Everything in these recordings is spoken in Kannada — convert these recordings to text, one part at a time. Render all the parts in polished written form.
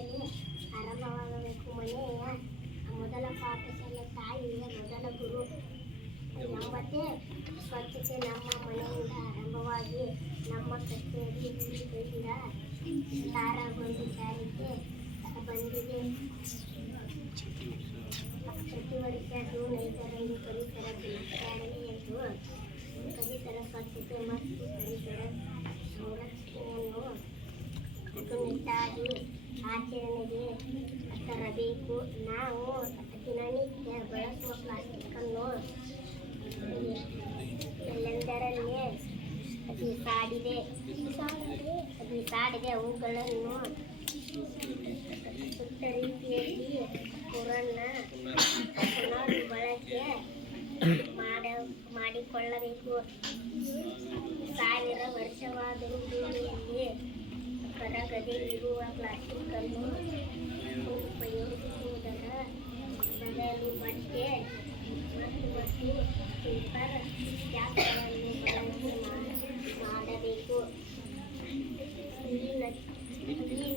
ಪಾಠಶಾಲೆ ಆರಂಭವಾಗಬೇಕು. ಮನೆಯ ಮೊದಲ ಪಾಠಶಾಲೆ ತಾಯಿಯ ಮೊದಲ ಗುರು ಎಂಬಂತೆ ಸ್ವಚ್ಛತೆ ನಮ್ಮ ಮನೆಯಿಂದ ಆರಂಭವಾಗಿ ನಮ್ಮ ಕಚೇರಿ ಕೈಯಿಂದ ತಾರಾಗೊಂಡು ಜಾರಿಗೆ ಬಂದಿದೆ. ಪ್ರತಿ ವರ್ಷ ಜೂನ್ 5ರಂದು ಪರಿಸರ ದಿನಾಚರಣೆ ಎಂದು ಪರಿಸರ ಸ್ವಚ್ಛತೆ ಮತ್ತು ಪರಿಸರ ಸಂರಕ್ಷಣೆಯನ್ನು ಕಟ್ಟುನಿಟ್ಟಾಗಿ ಆಚರಣೆಗೆ ತರಬೇಕು. ನಾವು ದಿನನಿತ್ಯ ಬಳಸುವ ಪ್ಲಾಸ್ಟಿಕ್ಕನ್ನು ಎಲ್ಲೆಂದರಲ್ಲಿ ಬಿಸಾಡಿದೆ ಅವುಗಳನ್ನು ಸೂಕ್ತ ರೀತಿಯಲ್ಲಿ ಪುನರ್ಬಳಕೆ ಮಾಡಿಕೊಳ್ಳಬೇಕು. 1000 ವರ್ಷವಾದರೂ ಭೂಮಿಯಲ್ಲಿ ಕರಗದೆ ಇರುವ ಪ್ಲಾಸ್ಟಿಕ್ ಅನ್ನು ಉಪಯೋಗಿಸುವುದರ ಬದಲು ಬಟ್ಟೆ ಮತ್ತು ಪೇಪರ್ ಬ್ಯಾಗ್ಗಳನ್ನು ಬಳಕೆ ಮಾಡಬೇಕು. ಈ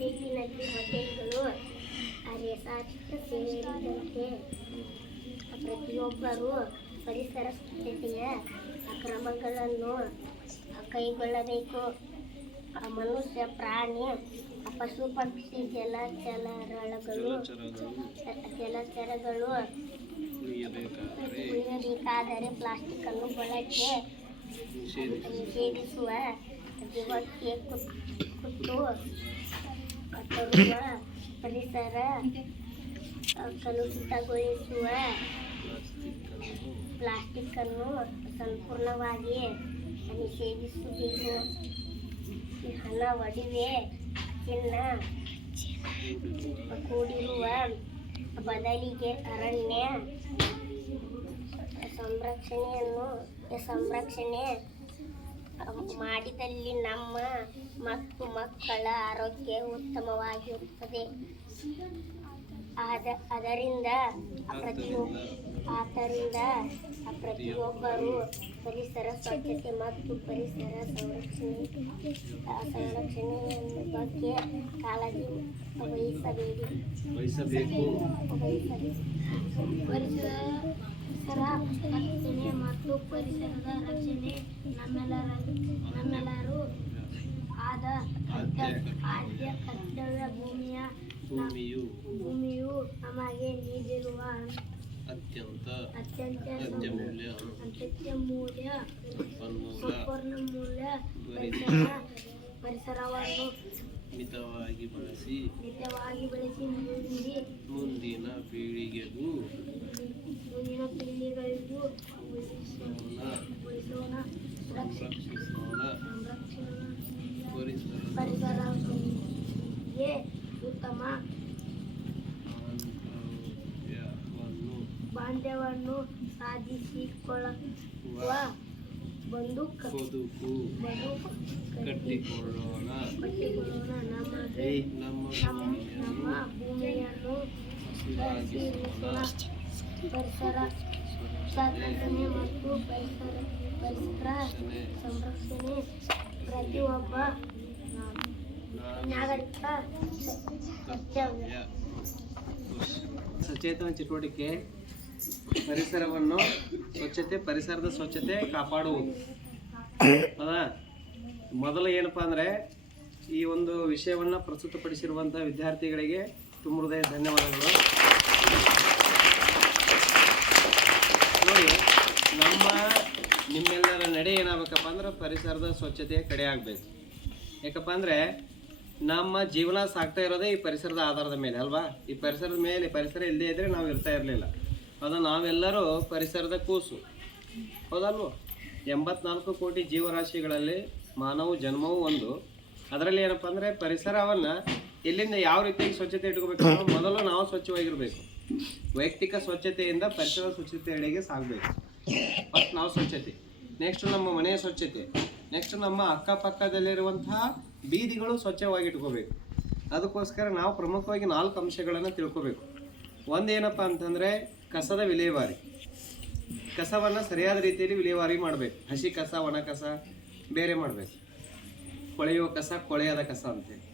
ನಿಟ್ಟಿನಲ್ಲಿ ಹೋಟೆಲ್ಗಳು, ರೆಸಾರ್ಟ್ ಸೇರಿದಂತೆ ಪ್ರತಿಯೊಬ್ಬರೂ ಪರಿಸರ ಸ್ವಚ್ಛತೆಯ ಕ್ರಮಗಳನ್ನು ಕೈಗೊಳ್ಳಬೇಕು. ಮನುಷ್ಯ, ಪ್ರಾಣಿ, ಪಶು ಪಕ್ಷಿ, ಜಲಚರಗಳು ಉಳಿಯಬೇಕಾದರೆ ಪ್ಲಾಸ್ಟಿಕ್ ಅನ್ನು ಬಳಕೆ ನಿಷೇಧಿಸುವ, ಜೀವಕ್ಕೆ ಕುತ್ತು ಕಟ್ಟುವ, ಪರಿಸರ ಕಲುಷಿತಗೊಳಿಸುವ ಪ್ಲಾಸ್ಟಿಕ್ ಅನ್ನು ಸಂಪೂರ್ಣವಾಗಿ ನಿಷೇಧಿಸಬೇಕು. ಹಣ, ಒಡವೆ, ಚಿನ್ನ ಕೂಡಿರುವ ಬದಲಿಗೆ ಅರಣ್ಯ ಸಂರಕ್ಷಣೆ ಮಾಡಿದಲ್ಲಿ ನಮ್ಮ ಮತ್ತು ಮಕ್ಕಳ ಆರೋಗ್ಯ ಉತ್ತಮವಾಗಿರುತ್ತದೆ. ಆದ್ದರಿಂದ ಪ್ರತಿಯೊಬ್ಬರೂ ಪರಿಸರ ಸ್ವಚ್ಛತೆ ಮತ್ತು ಪರಿಸರ ಸಂರಕ್ಷಣೆಯ ಬಗ್ಗೆ ಕಾಳಜಿ ವಹಿಸಬೇಕು. ಪರಿಸರ ರಕ್ಷಣೆ ಮತ್ತು ಪರಿಸರದ ರಕ್ಷಣೆ ನಮ್ಮೆಲ್ಲರೂ ಆದ್ಯ ಕರ್ತವ್ಯ. ಭೂಮಿಯು ನಮಗೆ ನೀಡಿರುವ ಅತ್ಯಂತ ಮೂಲ್ಯ ಸಂಪನ್ಮೂಲ ಪರಿಸರವನ್ನು ಮಿತವಾಗಿ ಬಳಸಿ ಮುಂದಿನ ಪೀಳಿಗೆಗೂ ಉಳಿಸೋಣ, ಸಂರಕ್ಷಿಸೋಣ. ಪರಿಸರಕ್ಕೆ ಉತ್ತಮ ಬಾಂಧವ್ಯವನ್ನು ಸಾಧಿಸಿಕೊಳ್ಳುವ ಬದುಕು ಕಟ್ಟಿಕೊಳ್ಳೋಣ. ನಮ್ಮ ಭೂಮಿಯನ್ನು ಉಳಿಸೋಣ. ಪರಿಸರ ಸಂರಕ್ಷಣೆ ಮತ್ತು ಪರಿಸರ ಸಂರಕ್ಷಣೆ ಪ್ರತಿಯೊಬ್ಬ ನಾಗರಿಕ ಕರ್ತವ್ಯ. ಸಚೇತನ ಚಟುವಟಿಕೆ ಪರಿಸರವನ್ನು ಪರಿಸರದ ಸ್ವಚ್ಛತೆ ಕಾಪಾಡುವುದು. ಹೌದಾ? ಮೊದಲು ಏನಪ್ಪ ಅಂದರೆ ಈ ಒಂದು ವಿಷಯವನ್ನು ಪ್ರಸ್ತುತಪಡಿಸಿರುವಂಥ ವಿದ್ಯಾರ್ಥಿಗಳಿಗೆ ತುಂಬ ಹೃದಯ ಧನ್ಯವಾದಗಳು. ನೋಡಿ, ನಿಮ್ಮೆಲ್ಲರ ನಡೆ ಏನಾಗಬೇಕಪ್ಪ ಅಂದ್ರೆ ಪರಿಸರದ ಸ್ವಚ್ಛತೆಯ ಕಡೆ ಆಗಬೇಕು. ಯಾಕಪ್ಪ ಅಂದರೆ ನಮ್ಮ ಜೀವನ ಸಾಗ್ತಾ ಇರೋದೇ ಈ ಪರಿಸರದ ಆಧಾರದ ಮೇಲೆ ಅಲ್ವಾ? ಈ ಪರಿಸರದ ಮೇಲೆ ಪರಿಸರ ಇಲ್ಲದೇ ಇದ್ದರೆ ನಾವು ಇರ್ತಾ ಇರಲಿಲ್ಲ. ಹೌದಾ? ನಾವೆಲ್ಲರೂ ಪರಿಸರದ ಕೂಸು, ಹೌದಲ್ವ? 84 ಕೋಟಿ ಜೀವರಾಶಿಗಳಲ್ಲಿ ಮಾನವ ಜನ್ಮವೂ ಒಂದು. ಅದರಲ್ಲಿ ಏನಪ್ಪ ಅಂದರೆ ಪರಿಸರವನ್ನು ಎಲ್ಲಿಂದ ಯಾವ ರೀತಿಯಾಗಿ ಸ್ವಚ್ಛತೆ ಇಟ್ಕೋಬೇಕು? ಮೊದಲು ನಾವು ಸ್ವಚ್ಛವಾಗಿರಬೇಕು. ವೈಯಕ್ತಿಕ ಸ್ವಚ್ಛತೆಯಿಂದ ಪರಿಸರ ಸ್ವಚ್ಛತೆಯೆಡೆಗೆ ಸಾಗಬೇಕು. ಫಸ್ಟ್ ನಾವು ಸ್ವಚ್ಛತೆ, ನೆಕ್ಸ್ಟ್ ನಮ್ಮ ಮನೆಯ ಸ್ವಚ್ಛತೆ, ನೆಕ್ಸ್ಟ್ ನಮ್ಮ ಅಕ್ಕಪಕ್ಕದಲ್ಲಿರುವಂತಹ ಬೀದಿಗಳು ಸ್ವಚ್ಛವಾಗಿಟ್ಕೋಬೇಕು. ಅದಕ್ಕೋಸ್ಕರ ನಾವು ಪ್ರಮುಖವಾಗಿ 4 ಅಂಶಗಳನ್ನು ತಿಳ್ಕೋಬೇಕು. ಒಂದೇನಪ್ಪ ಅಂತಂದರೆ ಕಸದ ವಿಲೇವಾರಿ. ಕಸವನ್ನು ಸರಿಯಾದ ರೀತಿಯಲ್ಲಿ ವಿಲೇವಾರಿ ಮಾಡಬೇಕು. ಹಸಿ ಕಸ, ಒಣ ಕಸ ಬೇರೆ ಮಾಡಬೇಕು. ಕೊಳೆಯುವ ಕಸ, ಕೊಳೆಯದ ಕಸ ಅಂತೇಳಿ.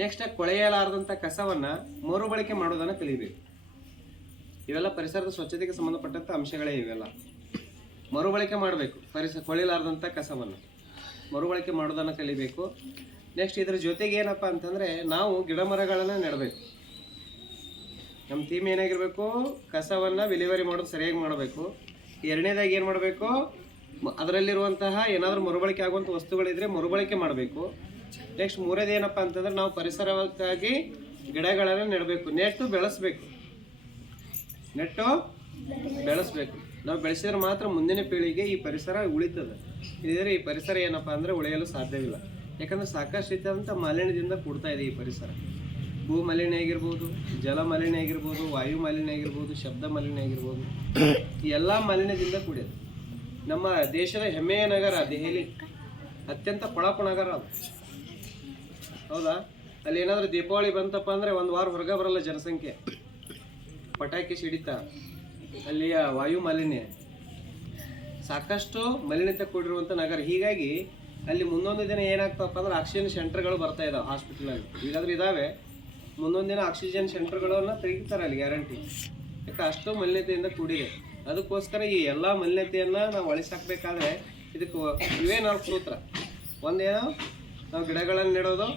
ನೆಕ್ಸ್ಟ್ ಕೊಳೆಯಲಾರದಂಥ ಕಸವನ್ನು ಮರುಬಳಕೆ ಮಾಡೋದನ್ನು ಕಲಿಬೇಕು. ಇವೆಲ್ಲ ಪರಿಸರದ ಸ್ವಚ್ಛತೆಗೆ ಸಂಬಂಧಪಟ್ಟಂಥ ಅಂಶಗಳೇ ಇವೆಲ್ಲ. ಮರುಬಳಕೆ ಮಾಡಬೇಕು. ಕೊಳೆಯಲಾರದಂಥ ಕಸವನ್ನು ಮರುಬಳಕೆ ಮಾಡೋದನ್ನು ಕಲಿಬೇಕು. ನೆಕ್ಸ್ಟ್ ಇದ್ರ ಜೊತೆಗೆ ಏನಪ್ಪ ಅಂತಂದರೆ ನಾವು ಗಿಡ ಮರಗಳನ್ನು ನೆಡಬೇಕು. ನಮ್ಮ ಥೀಮ್ ಏನಾಗಿರಬೇಕು, ಕಸವನ್ನು ವಿಲೇವಾರಿ ಮಾಡೋದು ಸರಿಯಾಗಿ ಮಾಡಬೇಕು. ಎರಡನೇದಾಗಿ ಏನು ಮಾಡಬೇಕು, ಅದರಲ್ಲಿರುವಂತಹ ಏನಾದರೂ ಮರುಬಳಕೆ ಆಗುವಂಥ ವಸ್ತುಗಳಿದ್ರೆ ಮರುಬಳಕೆ ಮಾಡಬೇಕು. ನೆಕ್ಸ್ಟ್ ಮೂರನೇದು ಏನಪ್ಪ ಅಂತಂದ್ರೆ ನಾವು ಪರಿಸರಕ್ಕಾಗಿ ಗಿಡಗಳನ್ನು ನೆಡಬೇಕು. ನೆಟ್ಟು ಬೆಳೆಸಬೇಕು. ನಾವು ಬೆಳೆಸಿದ್ರೆ ಮಾತ್ರ ಮುಂದಿನ ಪೀಳಿಗೆ ಈ ಪರಿಸರ ಉಳಿತದೆ. ಇದ್ರೆ ಈ ಪರಿಸರ ಏನಪ್ಪ ಅಂದರೆ ಉಳಿಯಲು ಸಾಧ್ಯವಿಲ್ಲ. ಯಾಕಂದರೆ ಸಾಕಷ್ಟು ರೀತಿಯಾದಂಥ ಮಾಲಿನ್ಯದಿಂದ ಕೂಡ್ತಾ ಇದೆ ಈ ಪರಿಸರ. ಭೂ ಮಾಲಿನ್ಯ ಆಗಿರ್ಬೋದು, ಜಲ ಮಾಲಿನ್ಯ ಆಗಿರ್ಬೋದು, ವಾಯು ಮಾಲಿನ್ಯ ಆಗಿರ್ಬೋದು, ಶಬ್ದ ಮಾಲಿನ್ಯ ಆಗಿರ್ಬೋದು, ಈ ಎಲ್ಲ ಮಾಲಿನ್ಯದಿಂದ ಕೂಡಿದೆ. ನಮ್ಮ ದೇಶದ ಹೆಮ್ಮೆಯ ನಗರ ದೆಹಲಿ ಅತ್ಯಂತ ಪಳಾಪು ನಗರ ಅದು, ಹೌದಾ? ಅಲ್ಲಿ ಏನಾದರೂ ದೀಪಾವಳಿ ಬಂತಪ್ಪ ಅಂದರೆ ಒಂದು ವಾರ ಹೊರಗೆ ಬರಲ್ಲ ಜನಸಂಖ್ಯೆ. ಪಟಾಕಿ ಸಿಡಿತಾ, ಅಲ್ಲಿಯ ವಾಯು ಮಾಲಿನ್ಯ, ಸಾಕಷ್ಟು ಮಲಿನತೆ ಕೂಡಿರುವಂಥ ನಗರ. ಹೀಗಾಗಿ ಅಲ್ಲಿ ಮುಂದೊಂದು ದಿನ ಏನಾಗ್ತಪ್ಪ ಅಂದ್ರೆ ಆಕ್ಸಿಜನ್ ಸೆಂಟರ್ಗಳು ಬರ್ತಾ ಇದಾವೆ ಹಾಸ್ಪಿಟಲಲ್ಲಿ. ಈಗಾದ್ರೂ ಇದ್ದಾವೆ, ಮುಂದೊಂದು ದಿನ ಆಕ್ಸಿಜನ್ ಸೆಂಟರ್ಗಳನ್ನು ತೆಗಿತಾರೆ ಅಲ್ಲಿ, ಗ್ಯಾರಂಟಿ. ಯಾಕೆ ಅಷ್ಟು ಮಲಿನತೆಯಿಂದ ಕೂಡಿದೆ. ಅದಕ್ಕೋಸ್ಕರ ಈ ಎಲ್ಲ ಮಲಿನತೆಯನ್ನು ನಾವು ಅಳಿಸಾಕಬೇಕಾದ್ರೆ ಇದಕ್ಕೆ ಇವೇ ನಾವು ಸೂತ್ರ. ಒಂದೇನೋ ನಾವು ಗಿಡಗಳನ್ನು ನೆಡೋದು,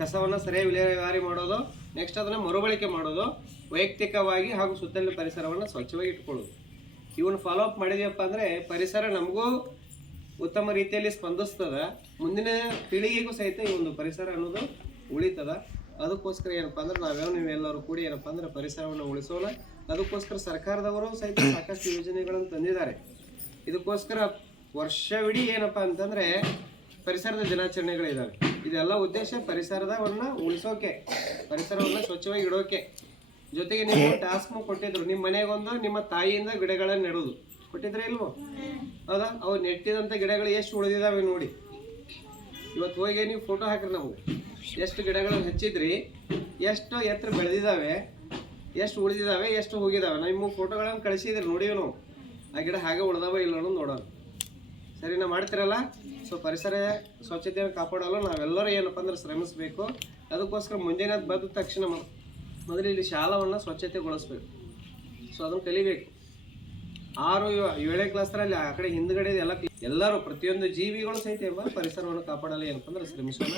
ಕಸವನ್ನು ಸರಿಯಾಗಿ ವಿಲೇವಾರಿ ಮಾಡೋದು, ನೆಕ್ಸ್ಟ್ ಅದನ್ನು ಮರುಬಳಕೆ ಮಾಡೋದು, ವೈಯಕ್ತಿಕವಾಗಿ ಹಾಗೂ ಸುತ್ತಲಿನ ಪರಿಸರವನ್ನು ಸ್ವಚ್ಛವಾಗಿ ಇಟ್ಕೊಳ್ಳೋದು. ಇವನ್ನ ಫಾಲೋ ಅಪ್ ಮಾಡಿದೀವಪ್ಪ ಅಂದರೆ ಪರಿಸರ ನಮಗೂ ಉತ್ತಮ ರೀತಿಯಲ್ಲಿ ಸ್ಪಂದಿಸ್ತದ, ಮುಂದಿನ ಪೀಳಿಗೆಗೂ ಸಹಿತ ಈ ಒಂದು ಪರಿಸರ ಅನ್ನೋದು ಉಳಿತದ. ಅದಕ್ಕೋಸ್ಕರ ಏನಪ್ಪ ಅಂದ್ರೆ ನೀವೆಲ್ಲರೂ ಕೂಡಿ ಏನಪ್ಪ ಅಂದ್ರೆ ಪರಿಸರವನ್ನು ಉಳಿಸೋಣ. ಅದಕ್ಕೋಸ್ಕರ ಸರ್ಕಾರದವರು ಸಹಿತ ಸಾಕಷ್ಟು ಯೋಜನೆಗಳನ್ನು ತಂದಿದ್ದಾರೆ. ಇದಕ್ಕೋಸ್ಕರ ವರ್ಷವಿಡೀ ಏನಪ್ಪ ಅಂತಂದರೆ ಪರಿಸರದ ದಿನಾಚರಣೆಗಳಿದ್ದಾವೆ. ಇದೆಲ್ಲ ಉದ್ದೇಶ ಪರಿಸರದವನ್ನು ಉಳಿಸೋಕೆ, ಪರಿಸರವನ್ನು ಸ್ವಚ್ಛವಾಗಿ ಇಡೋಕೆ. ಜೊತೆಗೆ ನೀವು ಟಾಸ್ಕ್ ಕೊಟ್ಟಿದ್ರು, ನಿಮ್ಮ ಮನೆಗೊಂದು ನಿಮ್ಮ ತಾಯಿಯಿಂದ ಗಿಡಗಳನ್ನು ನೆಡೋದು ಕೊಟ್ಟಿದ್ರೆ ಇಲ್ವೋ? ಹೌದಾ? ಅವು ನೆಟ್ಟಿದಂಥ ಗಿಡಗಳು ಎಷ್ಟು ಉಳಿದಿದ್ದಾವೆ ನೋಡಿ. ಇವತ್ತು ಹೋಗಿ ನೀವು ಫೋಟೋ ಹಾಕ್ರಿ, ನಾವು ಎಷ್ಟು ಗಿಡಗಳನ್ನು ಹಚ್ಚಿದ್ರಿ, ಎಷ್ಟು ಎತ್ತರ ಬೆಳೆದಿದ್ದಾವೆ, ಎಷ್ಟು ಉಳಿದಿದ್ದಾವೆ, ಎಷ್ಟು ಹೋಗಿದ್ದಾವೆ. ನಿಮ್ಮ ಫೋಟೋಗಳನ್ನು ಕಳಿಸಿದ್ರಿ, ನೋಡಿವಿ ನಾವು. ಆ ಗಿಡ ಹಾಗೆ ಉಳ್ದಾವ ಇಲ್ಲ ಅನ್ನೋದು ನೋಡೋಣ. ಸರಿನಾ? ಮಾಡ್ತಿರಲ್ಲ? ಸೊ ಪರಿಸರ ಸ್ವಚ್ಛತೆಯನ್ನು ಕಾಪಾಡಲು ನಾವೆಲ್ಲರೂ ಏನಪ್ಪ ಅಂದ್ರೆ ಶ್ರಮಿಸಬೇಕು. ಅದಕ್ಕೋಸ್ಕರ ಮುಂಜಾನೆ ಬಂದ ತಕ್ಷಣ ಮೊದಲು ಇಲ್ಲಿ ಶಾಲಾವನ್ನು ಸ್ವಚ್ಛತೆಗೊಳಿಸ್ಬೇಕು. ಸೊ ಅದನ್ನು ಕಲಿಬೇಕು. 6-7ನೇ ಕ್ಲಾಸ್ರಲ್ಲಿ ಆ ಕಡೆ ಹಿಂದ್ಗಡೆ ಎಲ್ಲರೂ ಪ್ರತಿಯೊಂದು ಜೀವಿಗಳು ಸಹಿತ ಪರಿಸರವನ್ನು ಕಾಪಾಡಲು ಏನಪ್ಪ ಅಂದ್ರೆ ಶ್ರಮಿಸೋಣ.